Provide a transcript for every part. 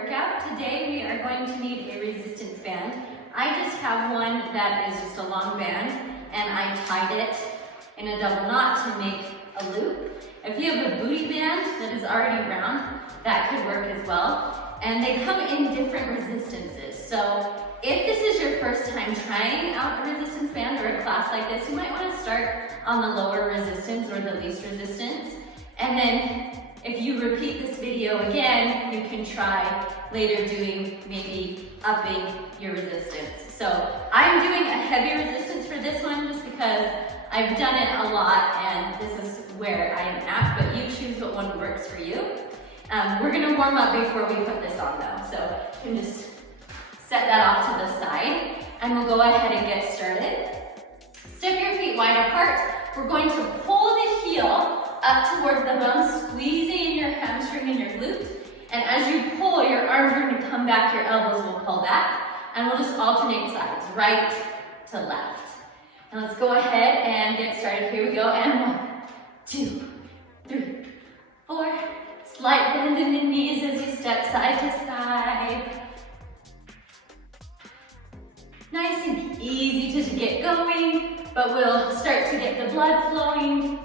workout. Today we are going to need a resistance band. I just have one that is just a long band and I tied it in a double knot to make a loop. If you have a booty band that is already round, that could work as well. And they come in different resistances. So if this is your first time trying out a resistance band or a class like this, you might want to start on the lower resistance or the least resistance. And then if you repeat this video again, you can try later doing maybe upping your resistance. So I'm doing a heavy resistance for this one just because I've done it a lot and this is where I am at, but you choose what one works for you. We're gonna warm up before we put this on though. So you can just set that off to the side and we'll go ahead and get started. Step your feet wide apart. We're going to pull the heel up towards the bum, squeezing your hamstring and your glutes. And as you pull, your arms are going to come back, your elbows will pull back, and we'll just alternate sides, right to left. And let's go ahead and get started. Here we go, and 1, 2, 3, 4. Slight bend in the knees as you step side to side. Nice and easy to get going, but we'll start to get the blood flowing.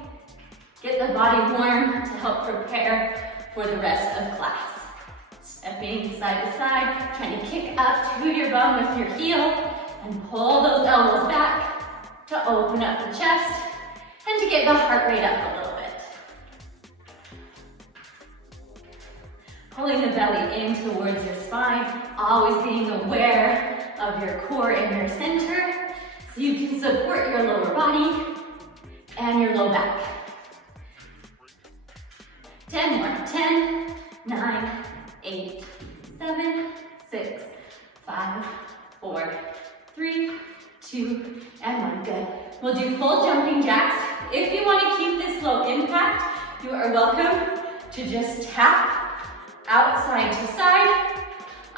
Get the body warm to help prepare for the rest of class. Stepping side to side, trying to kick up to your bum with your heel and pull those elbows back to open up the chest and to get the heart rate up a little bit. Pulling the belly in towards your spine, always being aware of your core and your center so you can support your lower body and your low back. 10 more. 10, 9, 8, 7, 6, 5, 4, 3, 2, and 1. Good. We'll do full jumping jacks. If you want to keep this low impact, you are welcome to just tap outside to side.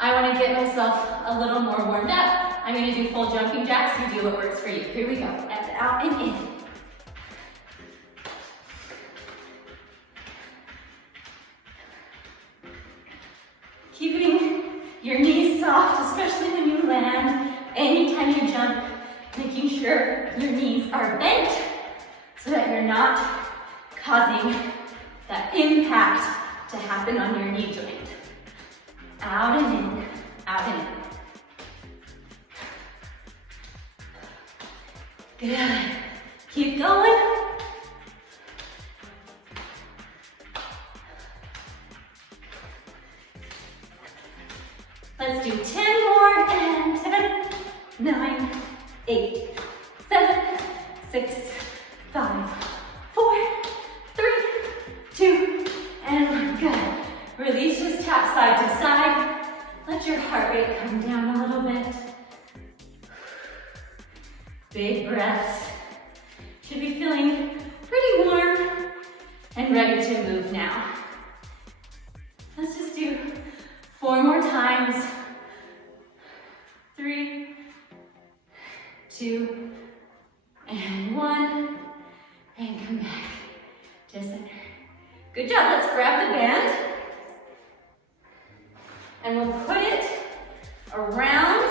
I want to get myself a little more warmed up. I'm going to do full jumping jacks. You do what works for you. Here we go. Out and in. Keeping your knees soft, especially when you land. Anytime you jump, making sure your knees are bent so that you're not causing that impact to happen on your knee joint. Out and in, out and in. Good. Keep going. Let's do 10 more, and 10, 9, 8, 7, 6, 5, 4, 3, 2, and 1. Good. Release, just tap side to side. Let your heart rate come down a little bit. Big breaths. Should be feeling pretty warm and ready to move now. Let's just do 4 more times. 3, 2, and 1. And come back to center. Good job. Let's grab the band. And we'll put it around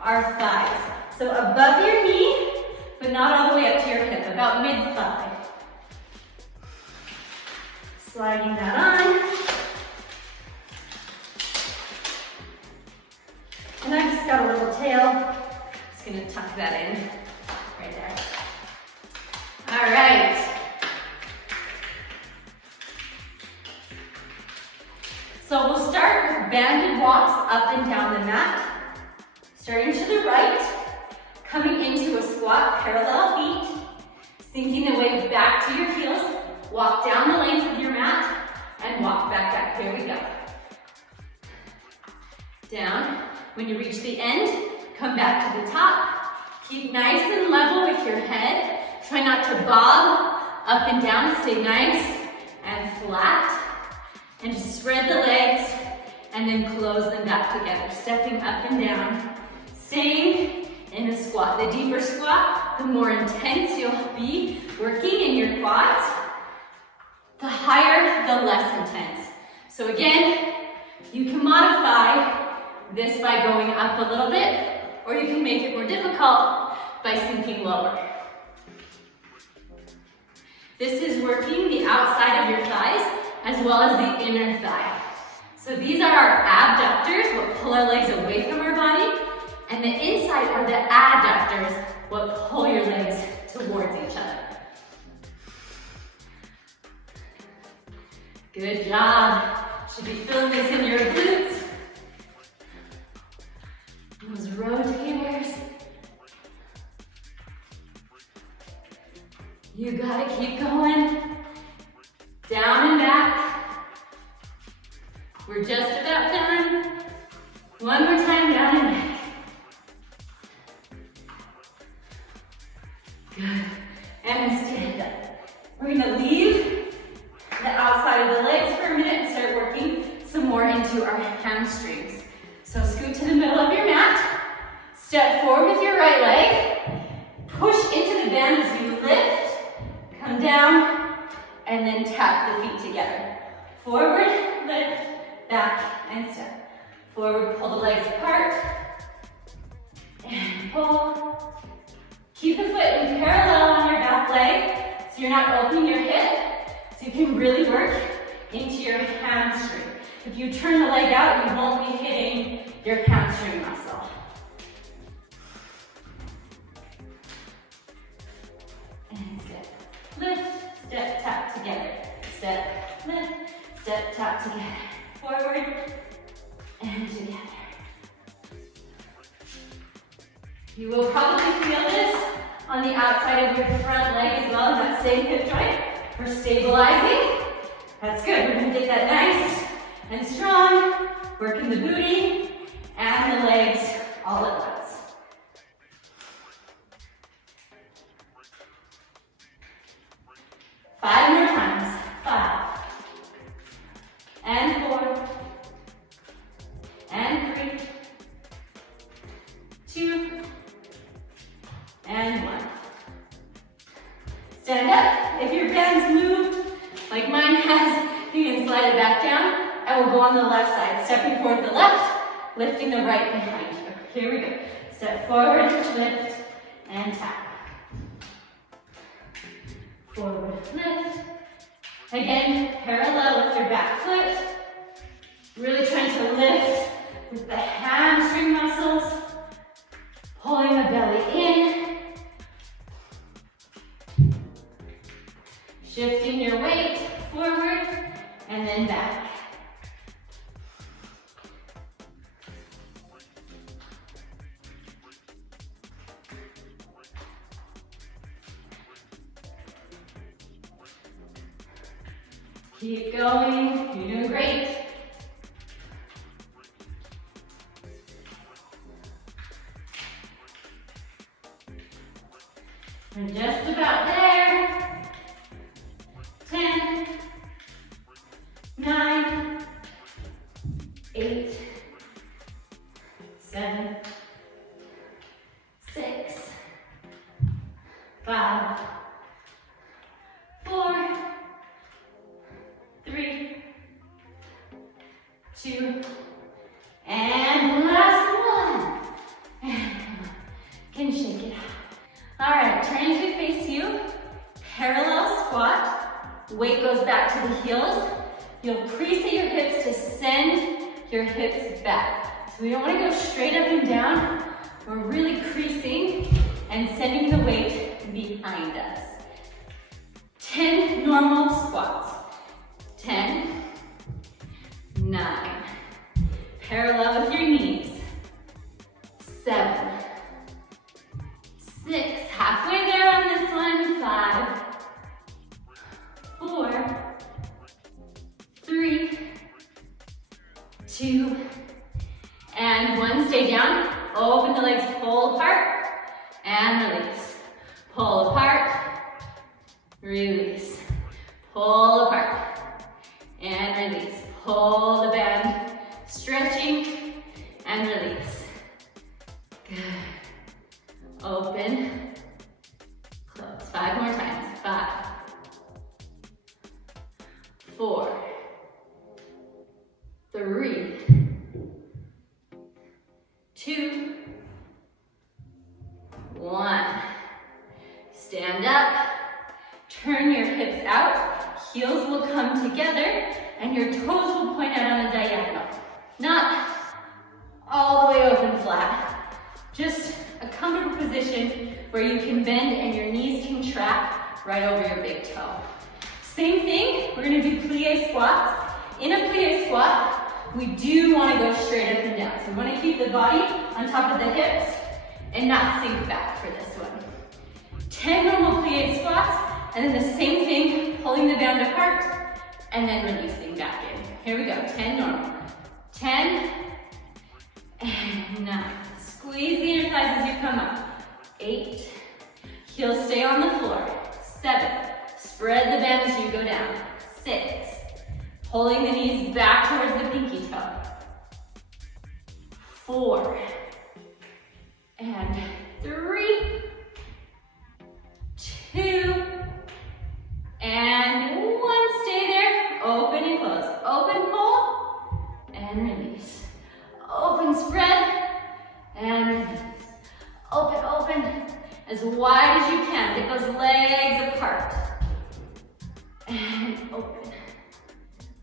our thighs. So above your knee, but not all the way up to your hip, about mid-thigh. Sliding that on. And I just got a little tail. Just gonna tuck that in right there. All right. So we'll start with banded walks up and down the mat. Starting to the right, coming into a squat, parallel feet, sinking the weight back to your heels. Walk down the length of your mat and walk back up. Here we go. Down. When you reach the end, come back to the top. Keep nice and level with your head. Try not to bob up and down. Stay nice and flat. And just spread the legs and then close them back together. Stepping up and down. Staying in a squat. The deeper squat, the more intense you'll be working in your quads. The higher, the less intense. So again, You can modify this by going up a little bit, or you can make it more difficult by sinking lower. This is working the outside of your thighs as well as the inner thigh. So these are our abductors, what pull our legs away from our body, and the inside are the adductors, what pull your legs towards each other. Good job. Should be feeling this in your glutes. Those rotators. You gotta keep going. Down and back. We're just about done. One more time, down and back. Good. And stand up. We're gonna leave the outside of the legs for a minute and start working some more into our hamstrings. So scoot to the middle of your mat. Step forward with your right leg. Push into the band as you lift. Come down, and then tap the feet together. Forward, lift, back, and step. Forward, pull the legs apart, and pull. Keep the foot in parallel on your back leg, so you're not opening your hip, so you can really work into your hamstring. If you turn the leg out, you won't be hitting your hamstring muscle. Lift, step, tap together. Step, lift, step, tap together. Forward and together. You will probably feel this on the outside of your front leg as well as that same hip joint for stabilizing. That's good. We're going to get that nice and strong, working the booty and the legs all at once. Five more times. 5. And 4. And 3. 2. And 1. Stand up. If your band's moved, like mine has, you can slide it back down. I will go on the left side, stepping forward the left, lifting the right behind you. Here we go. Step forward, lift, and tap. Forward, lift. Again, parallel with your back foot. Really trying to lift with the hamstring muscles. Pulling the belly in. Shifting your weight forward and then back. Keep going, you're doing great. We're just about there. 10, 9, 8, 7, 6, 5, 4, 3, 2, and last one. And can shake it out. All right, turning to face you, parallel squat. Weight goes back to the heels. You'll preset your hips to send your hips back. So we don't want to go straight up and down. We're really creasing and sending the weight behind us. 10 normal squats. 10, 9, parallel with your knees. 7, 6, halfway there on this one. 5, 4, 3, 2, and 1. Stay down. Open the legs, pull apart, and release. Pull apart, release. Pull apart, and release. Pull the band, stretching, and release. Good. Open, close. 5 more times. 5, 4, 3, together and your toes will point out on a diagonal. Not all the way open flat. Just a comfortable position where you can bend and your knees can track right over your big toe. Same thing, we're gonna do plie squats. In a plie squat, we do wanna go straight up and down. So we wanna keep the body on top of the hips and not sink back for this one. 10 normal plie squats, and then the same thing, pulling the band apart, and then releasing back in. Here we go, 10 normal. 10, and 9. Squeeze the inner thighs as you come up. 8, heels stay on the floor. 7, spread the bend as you go down. 6, pulling the knees back towards the pinky toe. 4, and 3, 2, and 1. Stay there. Open and close. Open, pull, and release. Open, spread, and release. Open, open, as wide as you can. Get those legs apart. And open.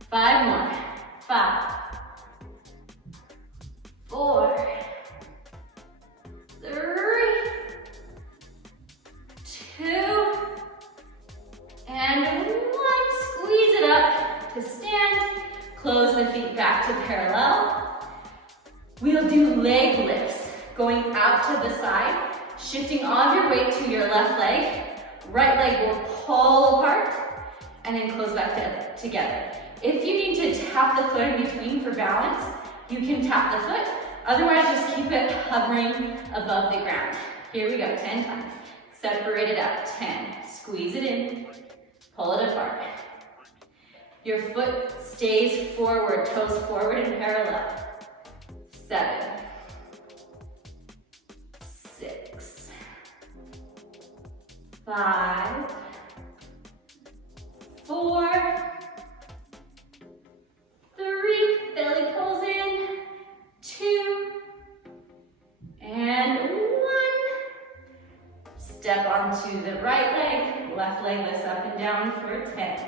5 more. 5, 4, 3, 2, and 1. Squeeze it up to stand. Close the feet back to parallel. We'll do leg lifts, going out to the side, shifting all of your weight to your left leg. Right leg will pull apart, and then close back together. If you need to tap the foot in between for balance, you can tap the foot. Otherwise, just keep it hovering above the ground. Here we go, 10 times. Separate it out, 10. Squeeze it in, pull it apart. Your foot stays forward, toes forward and parallel. 7, 6, 5, 4, 3, belly pulls in, 2, and 1. Step onto the right leg, left leg lifts up and down for 10.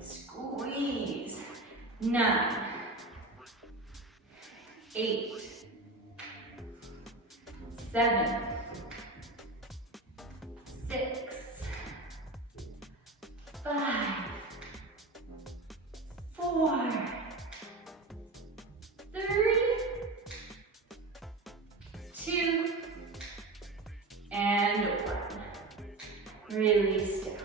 Squeeze. 9, 8, 7, 6, 5, 4, 3, 2, and 1. Release down.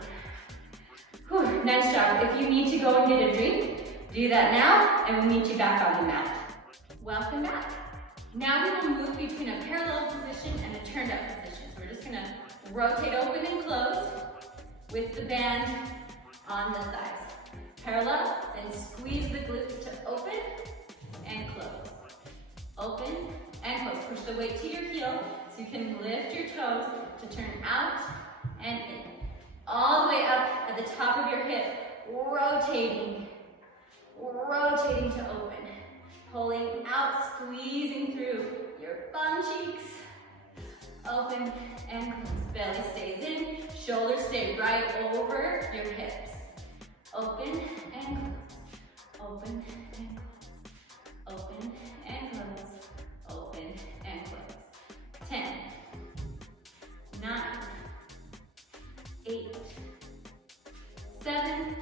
Whew, nice job. If you need to go and get a drink, do that now, and we'll meet you back on the mat. Welcome back. Now we will move between a parallel position and a turned up position. So we're just gonna rotate open and close with the band on the thighs. Parallel, then squeeze the glutes to open and close. Open and close. Push the weight to your heel so you can lift your toes to turn out and in. All the way up at the top of your hip, rotating to open. Pulling out, squeezing through your bum cheeks. Open and close. Belly stays in, shoulders stay right over your hips. Open and close. Open and close. Open and close. Open and close. 10, 9, 8, 7,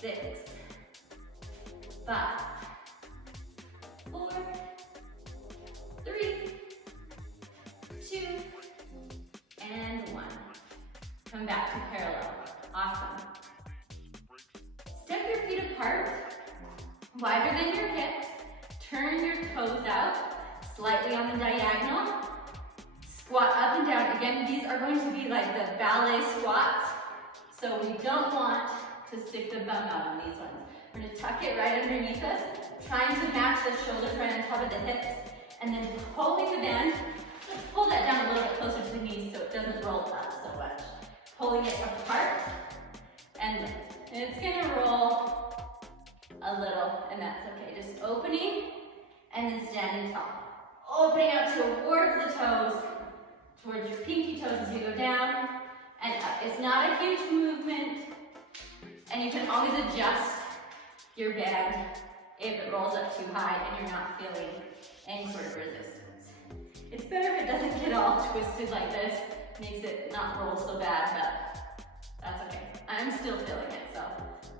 6, 5, 4, 3, 2, and 1. Come back to parallel. Awesome. Step your feet apart, wider than your hips. Turn your toes out, slightly on the diagonal. Squat up and down. Again, these are going to be like the ballet squats, so we don't want to stick the bum out on these ones. We're going to tuck it right underneath us, trying to match the shoulders right on top of the hips, and then holding the band. Let's pull that down a little bit closer to the knees so it doesn't roll up so much. Pulling it apart, and lift. And it's going to roll a little, and that's okay. Just opening, and then standing tall. Opening out towards the toes, towards your pinky toes as you go down and up. It's not a huge movement. And you can always adjust your band if it rolls up too high and you're not feeling any sort of resistance. It's better if it doesn't get all twisted like this, makes it not roll so bad, but that's okay. I'm still feeling it, so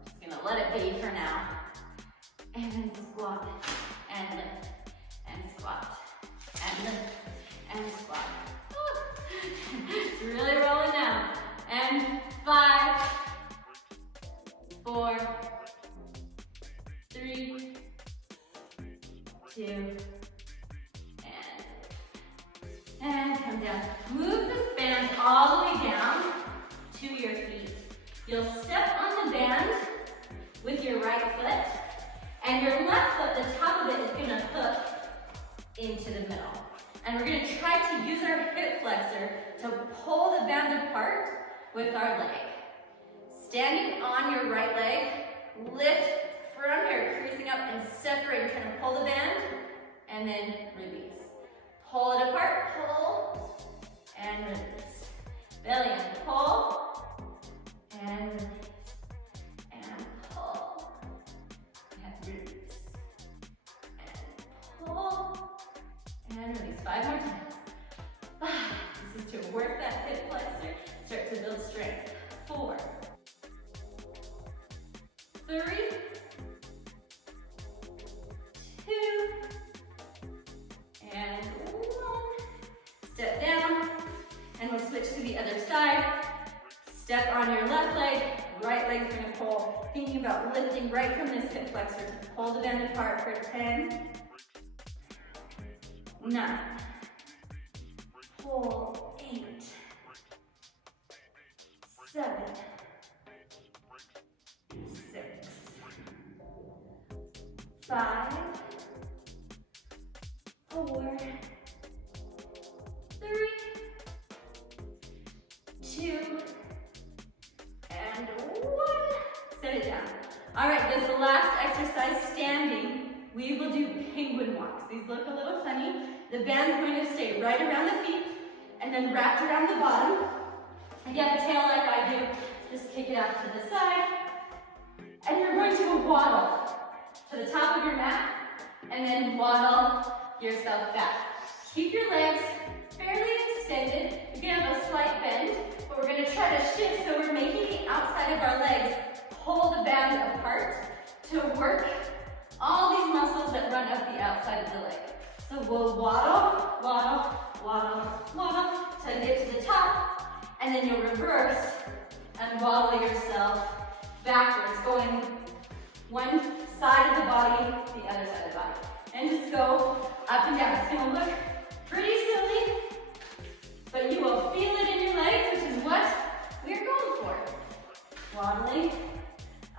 just gonna let it be for now. And then squat, and lift, and squat, and lift, and squat. It's really rolling now. And 5, 4, 3, 2, and come down. Move the band all the way down to your feet. You'll step on the band with your right foot, and your left foot, the top of it, is gonna hook into the middle. And we're gonna try to use our hip flexor to pull the band apart with our leg. Standing on your right leg, lift from here, creasing up and separate, trying to pull the band, and then release. Pull it apart, pull, and release. Belly in, pull, and release. And pull, and release. And pull, and release. 5 more times. This is to work that hip flexor, start to build strength. 4, 3, 2, and 1. Step down, and we'll switch to the other side. Step on your left leg, right leg's gonna pull. Thinking about lifting right from this hip flexor to pull the band apart for 10, 9, pull, 8, 7, 6, 5, 4, 3, 2, and 1. Set it down. All right, this last exercise, standing, we will do penguin walks. These look a little funny. The band's going to stay right around the feet and then wrapped around the bottom. If you have a tail like I do, just kick it out to the side. And you're going to waddle to the top of your mat and then waddle yourself back. Keep your legs fairly extended. You're gonna have a slight bend, but we're gonna try to shift so we're making the outside of our legs pull the band apart to work all these muscles that run up the outside of the leg. So we'll waddle, waddle, waddle, waddle to get to the top, and then you'll reverse and waddle yourself backwards, going one side of the body, the other side of the body. And just go up and down. It's gonna look pretty silly, but you will feel it in your legs, which is what we're going for. Waddling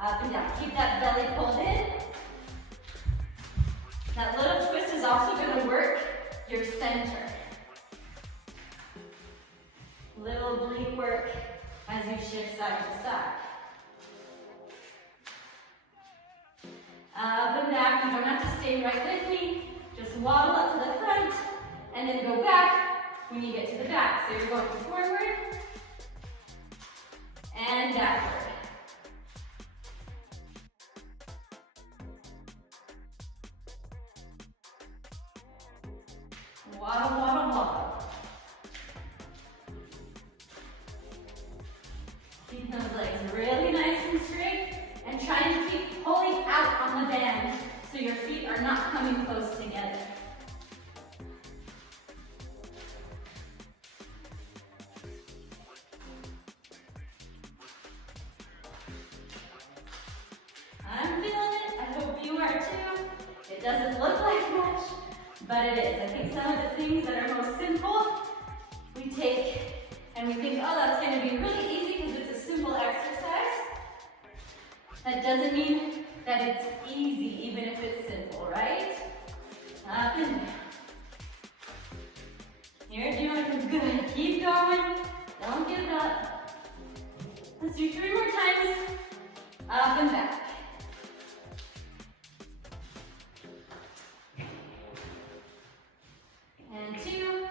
up and down. Keep that belly pulled in. That little twist is also gonna work your center. Little oblique work as you shift side to side. Up and back. You don't have to stay right with me. Just waddle up to the front and then go back when you get to the back. So you're going forward and backward. Waddle, waddle, waddle. Keep those legs really nice and straight and try to keep pulling out on the band so your feet are not coming close together. I'm feeling it. I hope you are too. It doesn't look like much, but it is. I think some of the things that are most simple, we take and we think, oh, that's going to be really easy because it's a simple exercise. That doesn't mean that it's easy, even if it's simple, right? Up and down. You're doing good. Keep going. Don't give up. Let's do 3 more times. Up and back. And 2.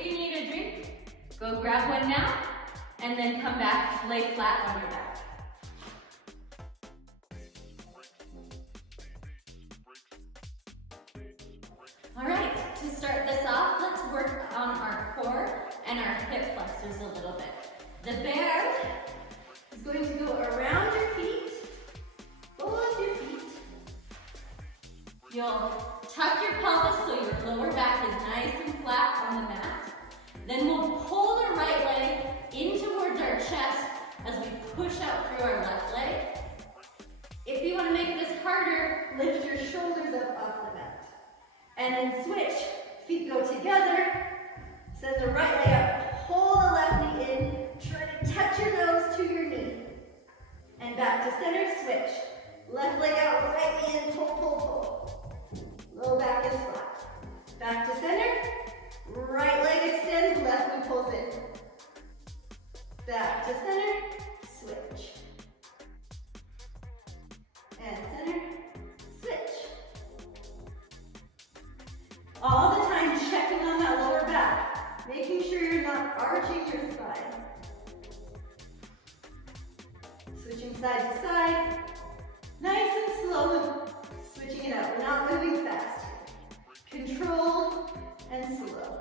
if you need a drink, go grab one now, and then come back, lay flat on your back. All right, to start this off, let's work on our core and our hip flexors a little bit. The band is going to go around your feet, both your feet. You'll tuck your pelvis so your lower back is nice and flat on the mat. Then we'll pull the right leg in towards our chest as we push out through our left leg. If you want to make this harder, lift your shoulders up off the mat. And then switch, feet go together, send the right leg up, pull the left knee in, try to touch your nose to your knee. And back to center, switch. Left leg out, right knee in, pull, pull, pull. Low back is flat. Back to center, right leg extends, left knee pulls in. Back to center, switch. And center, switch. All the time checking on that lower back, making sure you're not arching your spine. Switching side to side, nice and slow, switching it out. We're not moving fast. Controlled and slow.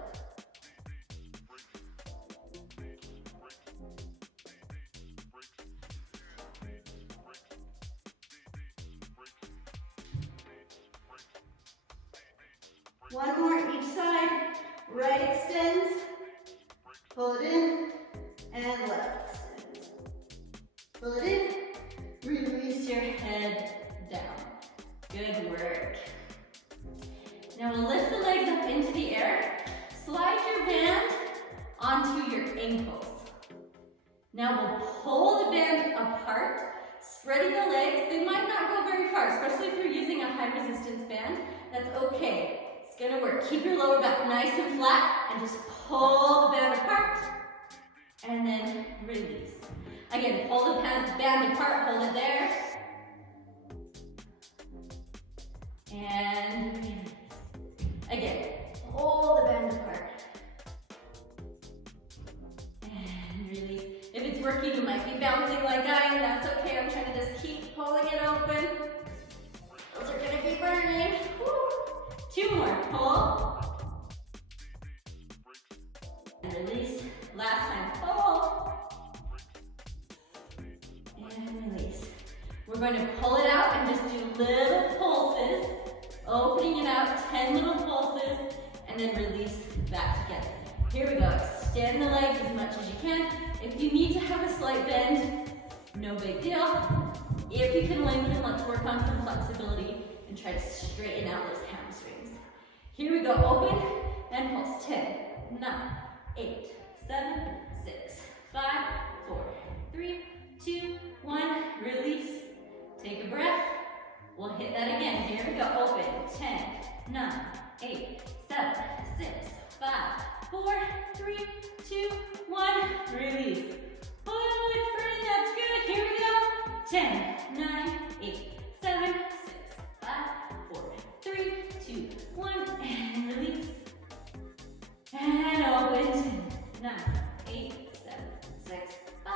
One more each side. Right extends, pull it in, and left extends. Pull it in, release your head down. Good work. Now we'll lift the legs up into the air. Slide your band onto your ankles. Now we'll pull the band apart, spreading the legs. They might not go very far, especially if you're using a high resistance band. That's okay. It's gonna work. Keep your lower back nice and flat and just pull the band apart and then release. Again, pull the band apart, hold it there. And release. Again, pull the band apart. And release. If it's working, you might be bouncing like I am. That's okay. I'm trying to just keep pulling it open. Those are gonna be burning. Woo. Two more. Pull. And release. Last time. Pull. And release. We're going to pull it out and just do little pulses. Opening it out, 10 little pulses, and then release back together. Here we go. Extend the legs as much as you can. If you need to have a slight bend, no big deal. If you can lengthen, let's work on some flexibility and try to straighten out those hamstrings. Here we go. Open and pulse. 10, 9, 8, 7, 6, 5, 4, 3, 2, 1. Release. Take a breath. We'll hit that again. Here we go. Open. 10, 9, 8, 7, 6, 5, 4, 3, 2, 1. Release. Oh, it's burning. That's good. Here we go. 10, 9, 8, 7, 6, 5, 4, 3, 2, 1. And release. And open. 10, 9, 8, 7, 6, 5,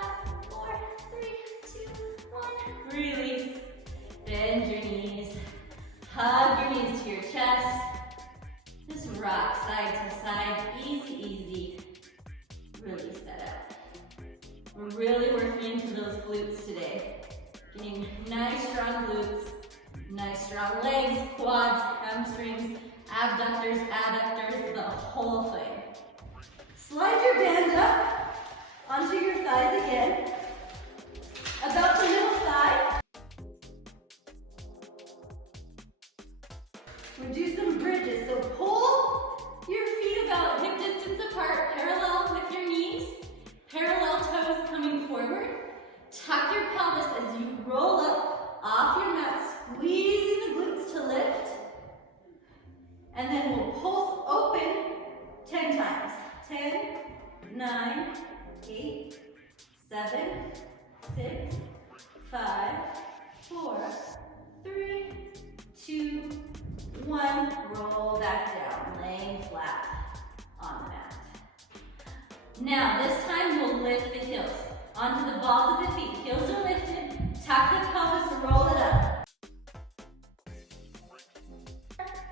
4, 3, 2, 1. Release. Bend your knees. Hug your knees to your chest. Just rock side to side. Easy, easy. Release that out. We're really working into those glutes today. Getting nice strong glutes, nice strong legs, quads, hamstrings, abductors, adductors, the whole thing. Slide your band up onto your thighs again. About the middle thigh. We'll do some bridges. So pull your feet about hip distance apart, parallel with your knees. Parallel toes coming forward. Tuck your pelvis as you roll up off your mat, squeezing the glutes to lift. And then we'll pulse open 10 times. 10, 9, 8, 7, 6, 5, 4, 3, 2, 1. Roll back down, laying flat on the mat. Now, this time we'll lift the heels onto the balls of the feet. Heels are lifted. Tap the pelvis, roll it up.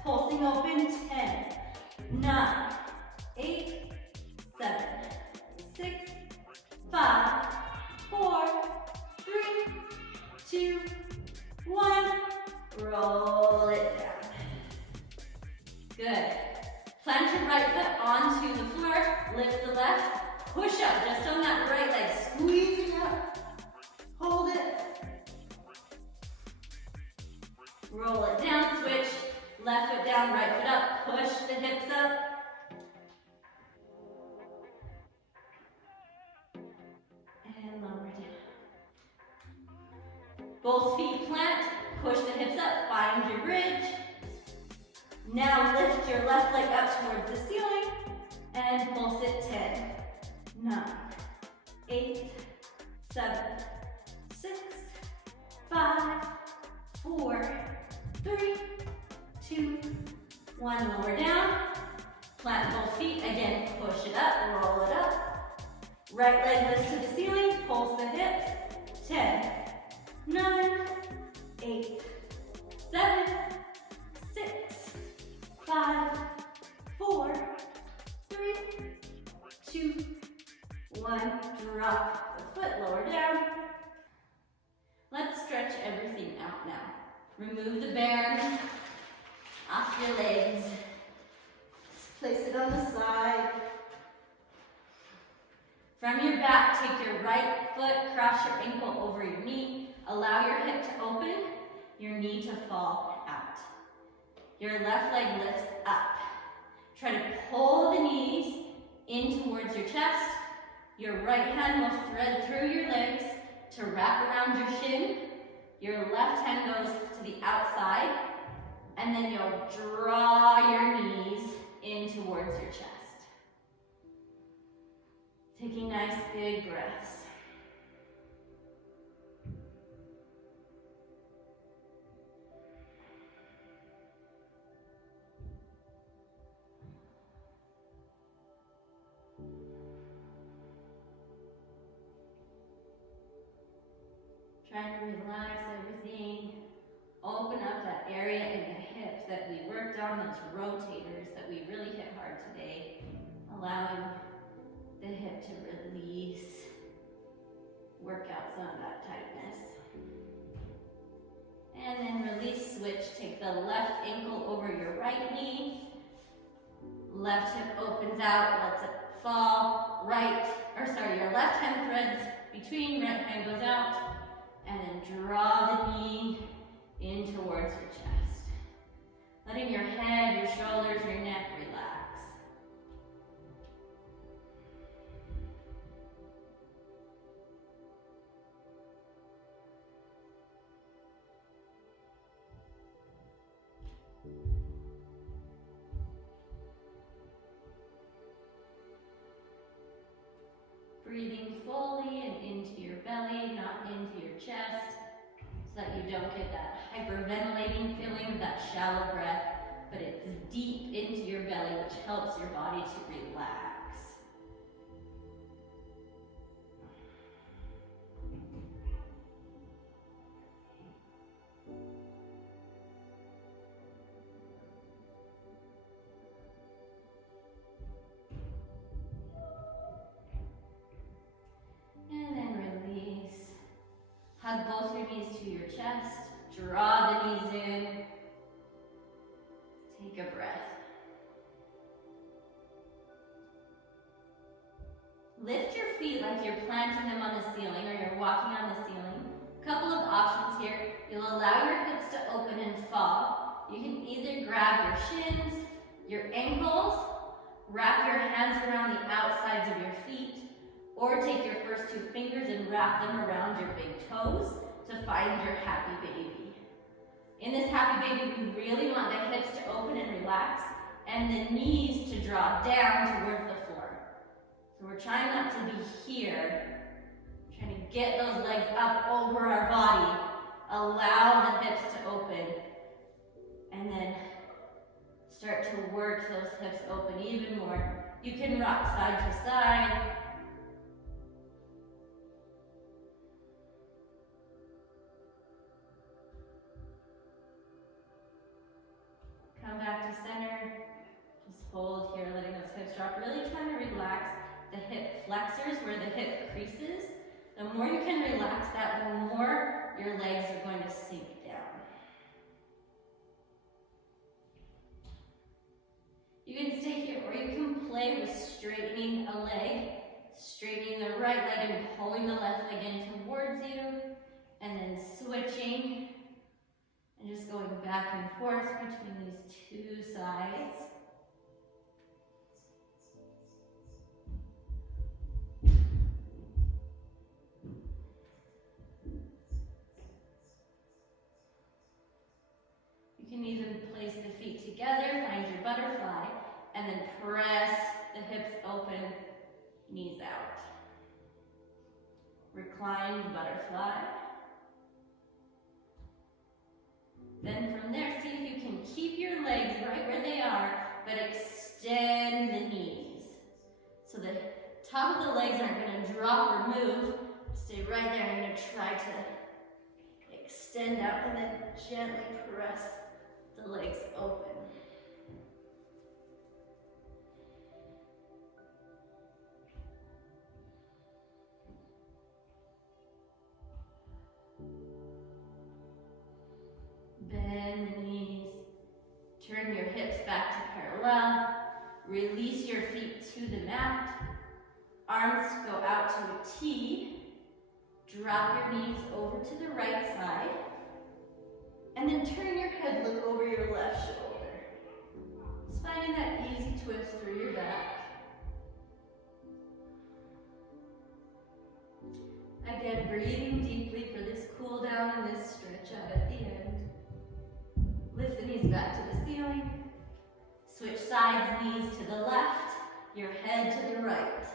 Pulsing open, 10, 9, 8, 7, 6, 5, 4, 3, 2, 1. Roll it down. Good. Plant your right foot onto the floor. Lift the left. Push up just on that right leg. Squeezing up. Hold it. Roll it down. Switch. Left foot down, right foot up. Push the hips up. And lower down. Both feet plant. Push the hips up. Find your bridge. Now lift your left leg up towards the ceiling and pulse it. 10, 9, 8, 7, 6, 5, 4, 3, 2, 1. Lower down. Plant both feet. Again, push it up, roll it up. Right leg lifts to the ceiling, pulse the hips. 10, 9, 8, 7, 6, 5, 4, 3, 2, 1. Drop the foot, lower down. Let's stretch everything out now. Remove the band off your legs. Just place it on the side. From your back, take your right foot, cross your ankle over your knee. Allow your hip to open, your knee to fall out. Your left leg lifts up. Try to pull the knees in towards your chest. Your right hand will thread through your legs to wrap around your shin. Your left hand goes to the outside, and then you'll draw your knees in towards your chest. Taking nice big breaths. Trying to relax everything. Open up that area in the hip that we worked on, those rotators that we really hit hard today. Allowing the hip to release. Work out some of that tightness. And then release, switch. Take the left ankle over your right knee. Left hip opens out, lets it fall. Your left hand threads between, right hand goes out. And then draw the knee in towards your chest. Letting your head, your shoulders, your neck relax. Breathing fully and into your belly, not into your chest, so that you don't get that hyperventilating feeling, that shallow breath, but it's deep into your belly, which helps your body to relax. And then release. Hug both your knees to your chest. Draw the knees in. Take a breath. Lift your feet like you're planting them on the ceiling or you're walking on the ceiling. Couple of options here. You'll allow your hips to open and fall. You can either grab your shins, your ankles, wrap your hands around the outsides of your feet, or take your first two fingers and wrap them around your big toes to find your happy baby. In this happy baby, we really want the hips to open and relax and the knees to draw down towards the floor. So we're trying not to be here, trying to get those legs up over our body, allow the hips to open, and then start to work those hips open even more. You can rock side to side, flexors where the hip creases. The more you can relax that, the more your legs are going to sink down. You can stay here, or you can play with straightening a leg, straightening the right leg and pulling the left leg in towards you, and then switching and just going back and forth between these two sides. You can even place the feet together, find your butterfly, and then press the hips open, knees out. Reclined butterfly. Then from there, see if you can keep your legs right where they are, but extend the knees. So the top of the legs aren't going to drop or move. Stay right there. I'm going to try to extend out and then gently press the legs open. Bend the knees, turn your hips back to parallel, release your feet to the mat, arms go out to a T, drop your knees over to the right side, and then turn your head, look over your left shoulder. Just finding that easy twist through your back. Again, breathing deeply for this cool down and this stretch out at the end. Lift the knees back to the ceiling. Switch sides, knees to the left, your head to the right.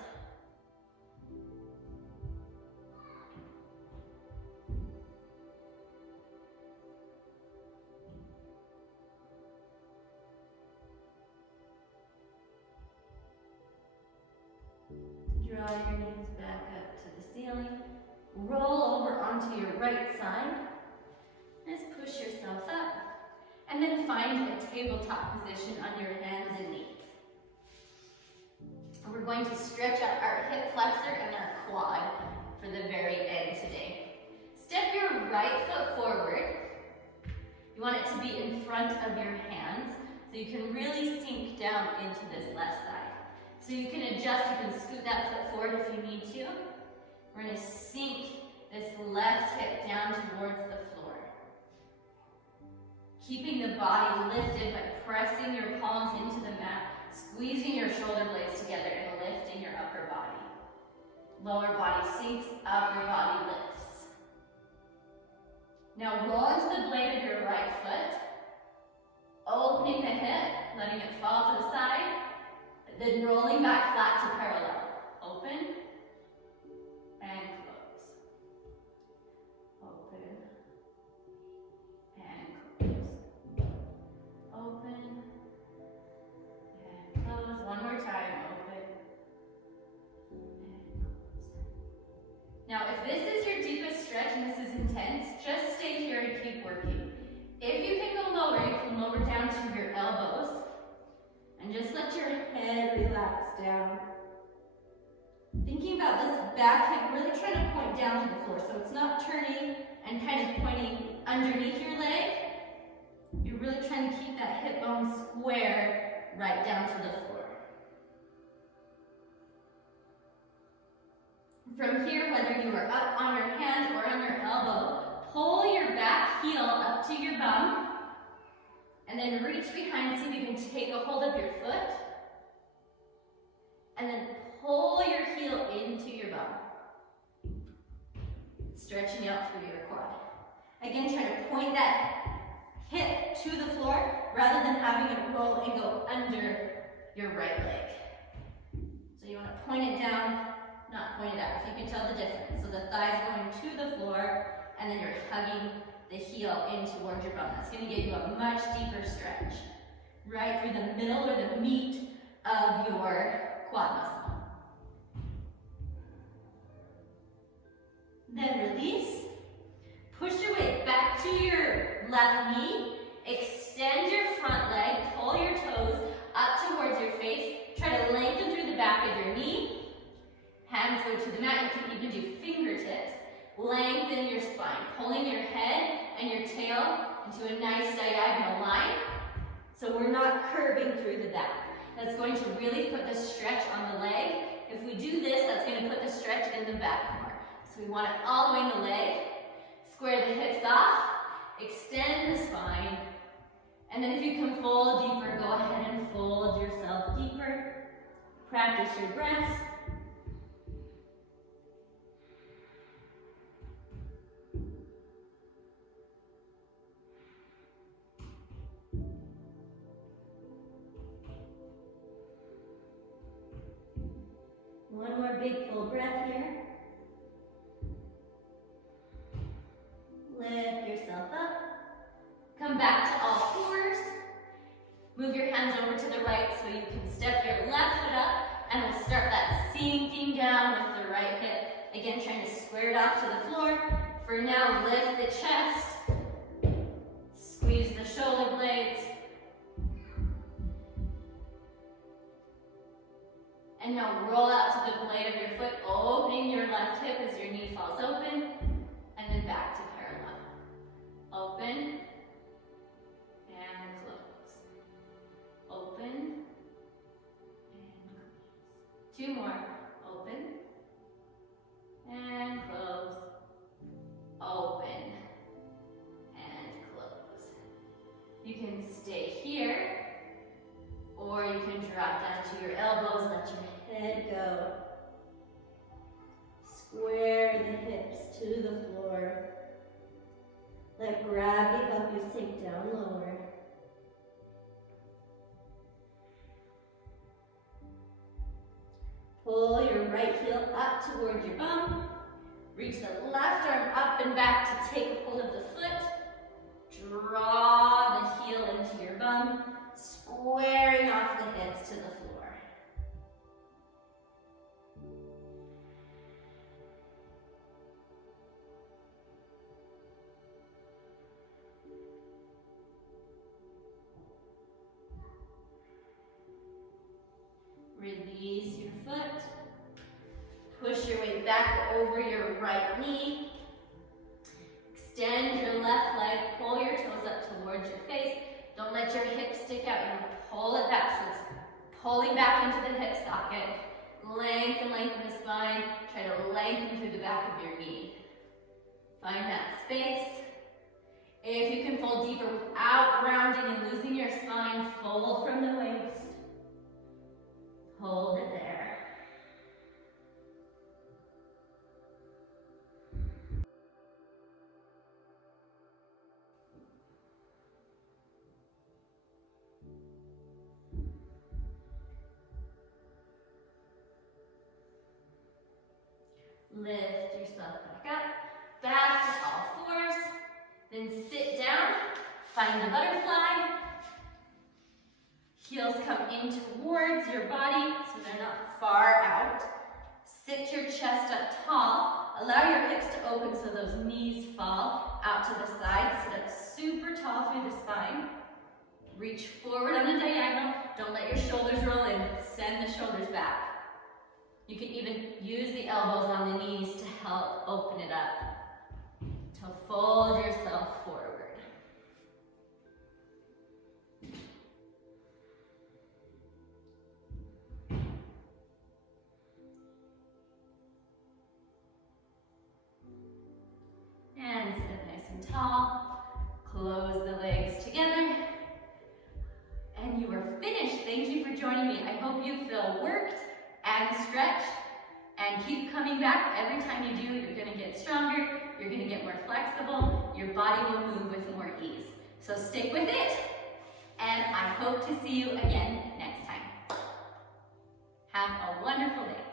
Draw your knees back up to the ceiling. Roll over onto your right side. Just push yourself up. And then find a tabletop position on your hands and knees. And we're going to stretch out our hip flexor and our quad for the very end today. Step your right foot forward. You want it to be in front of your hands so you can really sink down into this left side. So you can adjust, you can scoot that foot forward if you need to. We're going to sink this left hip down towards the floor. Keeping the body lifted by pressing your palms into the mat, squeezing your shoulder blades together and lifting your upper body. Lower body sinks, upper body lifts. Now roll into the blade of your right foot, opening the hip, letting it fall to the side, then rolling back flat to parallel. Open and close. Open and close. Open and close. One more time. Open and close. Now, if this is your deepest stretch and this is intense, just stay here and keep working. If you can go lower, you can lower down to your elbows. And just let your head relax down. Thinking about this back hip, really trying to point down to the floor. So it's not turning and kind of pointing underneath your leg. You're really trying to keep that hip bone square right down to the floor. From here, whether you are up on your hand or on your elbow, pull your back heel up to your bum. And then reach behind, see if you can take a hold of your foot. And then pull your heel into your bum. Stretching out through your quad. Again, try to point that hip to the floor rather than having it roll and go under your right leg. So you want to point it down, not point it up, if you can tell the difference. So the thighs going to the floor, and then you're hugging the heel in towards your bum. That's going to give you a much deeper stretch. Right through the middle or the meat of your quad muscle. Then release. Push your weight back to your left knee. Extend your front leg. Pull your toes up towards your face. Try to lengthen through the back of your knee. Lengthen your spine, pulling your head and your tail into a nice diagonal line. So we're not curving through the back. That's going to really put the stretch on the leg. If we do this, that's going to put the stretch in the back more. So we want it all the way in the leg. Square the hips off, extend the spine, and then if you can fold deeper, go ahead and fold yourself deeper. Practice your breaths. One more big full breath here. Lift yourself up. Come back to all fours. Move your hands over to the right so you can step your left foot up, and we'll start that sinking down with the right hip. Again, trying to square it off to the floor. For now, lift the chest. Squeeze the shoulder blades. And now roll out to the blade of your foot, opening your left hip as your knee falls open, and then back to parallel. Open, and close. Open, and close. Two more. Open, and close. Open, and close. You can stay here, or you can drop down to your elbows, let your head go. Square the hips to the floor. Let gravity help you sink down lower. Pull your right heel up toward your bum. Reach the left arm up and back to take hold of the foot. Draw the heel into your bum, squaring off the hips to the floor. Release your foot. Push your way back over your right knee. Extend your left leg. Pull your toes up towards your face. Don't let your hips stick out. You pull it back. So it's pulling back into the hip socket. Lengthen the spine. Try to lengthen through the back of your knee. Find that space. If you can fold deeper without rounding and losing your spine, fold from the waist. Hold it there. Lift yourself back to all fours, then sit down, find the butterfly. Heels come in towards your body so they're not far out. Sit your chest up tall. Allow your hips to open so those knees fall out to the side. Sit up super tall through the spine. Reach forward on the diagonal. Don't let your shoulders roll in. Send the shoulders back. You can even use the elbows on the knees to help open it up. To fold yourself forward. And sit up nice and tall. Close the legs together. And you are finished. Thank you for joining me. I hope you feel worked and stretched. And keep coming back. Every time you do, you're going to get stronger. You're going to get more flexible. Your body will move with more ease. So stick with it. And I hope to see you again next time. Have a wonderful day.